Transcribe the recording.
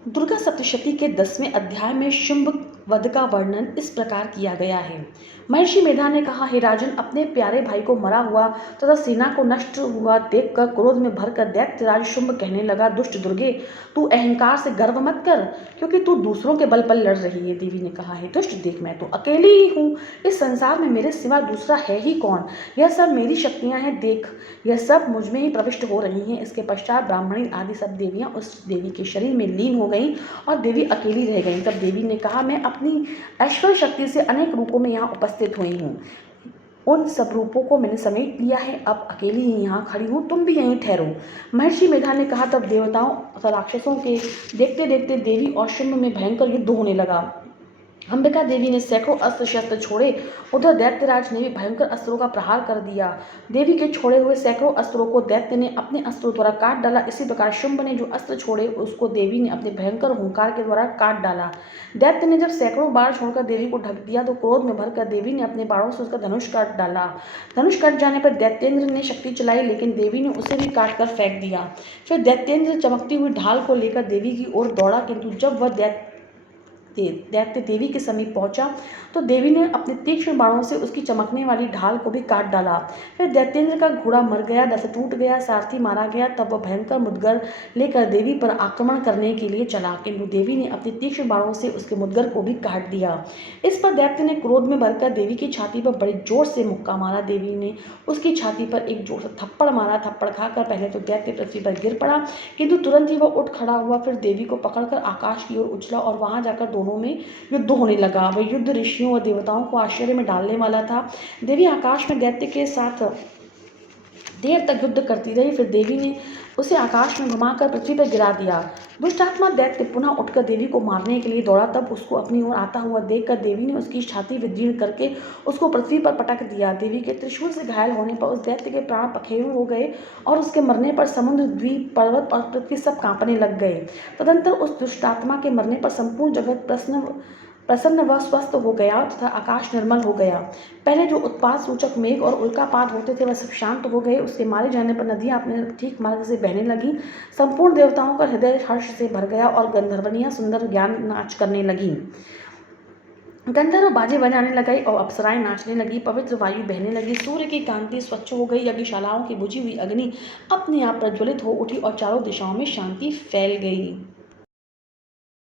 दुर्गा सप्तशती के 10वें अध्याय में शुंभ वध का वर्णन इस प्रकार किया गया है। महर्षि मेधा ने कहा, हे राजन, अपने प्यारे भाई को मरा हुआ तथा सेना को नष्ट हुआ देखकर क्रोध में भरकर दैत्यराज शुंभ कहने लगा, दुष्ट दुर्गे, तू अहंकार से गर्व मत कर, क्योंकि तू दूसरों के बल पर लड़ रही है। देवी ने कहा, हे दुष्ट, देख, मैं तो अकेली ही हूँ, इस संसार में मेरे सिवा दूसरा है ही कौन। यह सब मेरी शक्तियाँ हैं, देख, यह सब मुझ में ही प्रविष्ट हो रही हैं। इसके पश्चात ब्राह्मणी आदि सब देवियाँ उस देवी के शरीर में लीन हो गईं और देवी अकेली रह गई। तब देवी ने कहा, मैं अपनी ऐश्वर्य शक्ति से अनेक रूपों में यहाँ उपस्थित हुई हूँ, उन सब रूपों को मैंने समेट लिया है, अब अकेली ही यहाँ खड़ी हूँ, तुम भी यहीं ठहरो। महर्षि मेधा ने कहा, तब देवताओं तथा राक्षसों के देखते देखते देवी और शुंभ में भयंकर युद्ध होने लगा। अंबिका देवी ने सैकड़ों अस्त्र शस्त्र छोड़े, उधर दैत्यराज ने भी भयंकर अस्त्रों का प्रहार कर दिया। देवी के छोड़े हुए सैकड़ों अस्त्रों को दैत्य ने अपने अस्त्रों द्वारा काट डाला। इसी प्रकार शुंभ ने जो अस्त्र छोड़े उसको देवी ने अपने भयंकर हुंकार के द्वारा काट डाला। दैत्य ने जब सैकड़ों बाण छोड़कर देवी को ढक दिया तो क्रोध में भरकर देवी ने अपने बाणों से उसका धनुष काट डाला। धनुष कट जाने पर दैत्येंद्र ने शक्ति चलाई, लेकिन देवी ने उसे भी काट कर फेंक दिया। फिर दैत्येंद्र चमकती हुई ढाल को लेकर देवी की ओर दौड़ा, किंतु जब वह दैत्य देवी के समीप पहुंचा तो देवी ने अपने तीक्ष्ण बाणों से उसकी चमकने वाली ढाल को भी काट डाला। फिर दैत्येंद्र का घोड़ा मर गया, रथ टूट गया, सारथी मारा गया। तब वह भयंकर मुदगर लेकर देवी पर आक्रमण करने के लिए चला, किंतु देवी ने अपने तीक्ष्ण बाणों से उसके मुदगर को भी काट दिया। इस पर दैत्य ने क्रोध में भरकर देवी की छाती पर बड़े जोर से मुक्का मारा। देवी ने उसकी छाती पर एक जोर से थप्पड़ मारा। थप्पड़ खाकर पहले तो दैत्य पृथ्वी पर गिर पड़ा, किंतु तुरंत ही वह उठ खड़ा हुआ। फिर देवी को पकड़कर आकाश की ओर उछला और वहां जाकर दोनों में युद्ध होने लगा। वह युद्ध ऋषियों व देवताओं को आश्चर्य में डालने वाला था। देवी आकाश में दैत्य के साथ देर तक युद्ध करती रही। फिर देवी ने उसे आकाश में घुमाकर पृथ्वी पर गिरा दिया। दुष्टात्मा दैत्य पुनः उठकर देवी को मारने के लिए दौड़ा। तब उसको अपनी ओर आता हुआ देखकर देवी ने उसकी छाती विदीर्ण करके उसको पृथ्वी पर पटक दिया। देवी के त्रिशूल से घायल होने पर उस दैत्य के प्राण पखेरु हो गए और उसके मरने पर समुद्र, द्वीप, पर्वत और पृथ्वी सब कांपने लग गए। तदंतर उस दुष्टात्मा के मरने पर संपूर्ण जगत प्रसन्न व स्वस्थ हो गया तथा आकाश निर्मल हो गया। पहले जो उत्पात सूचक मेघ और उल्कापात होते थे वह सब शांत हो गए। उसके मारे जाने पर नदियां अपने ठीक मार्ग से बहने लगीं। संपूर्ण देवताओं का हृदय हर्ष से भर गया और गंधर्वनियां सुंदर ज्ञान नाच करने लगीं। गंधर्व बाजे बजाने लगे और अप्सराएं नाचने लगी। पवित्र वायु बहने लगी। सूर्य की कांति स्वच्छ हो गई। यज्ञशालाओं की बुझी हुई अग्नि अपने आप प्रज्वलित हो उठी और चारों दिशाओं में शांति फैल गई।